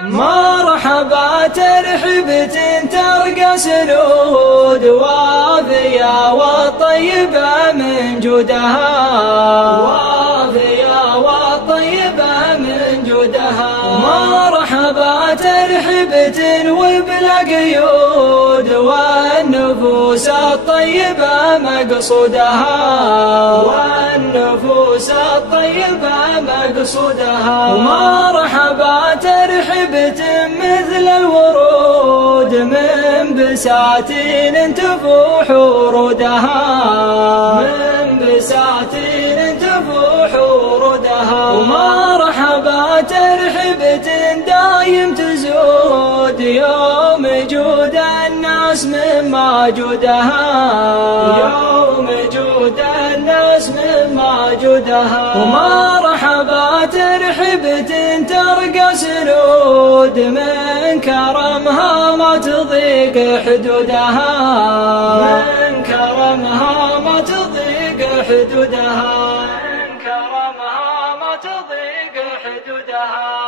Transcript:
مرحبا ترحبة ترقى سرود وافية والطيبة من جودها، وافية والطيبة من جودها. مرحبا ترحبة وبلا قيود والنفوس الطيبة مقصودها، والنفوس الطيبة مقصودها. ومرحبا ترحبة مثل الورود من بساتين تفوح ورودها، من بساتين تفوح ورودها. ومرحبا ترحبة دايم تزود يوم جود الناس مما جودها، يوم جود الناس مما جودها. ومرحبا ترحبة ترقى سرود من كرمها ما تضيق حدودها، من كرمها ما تضيق حدودها، من كرمها ما تضيق حدودها.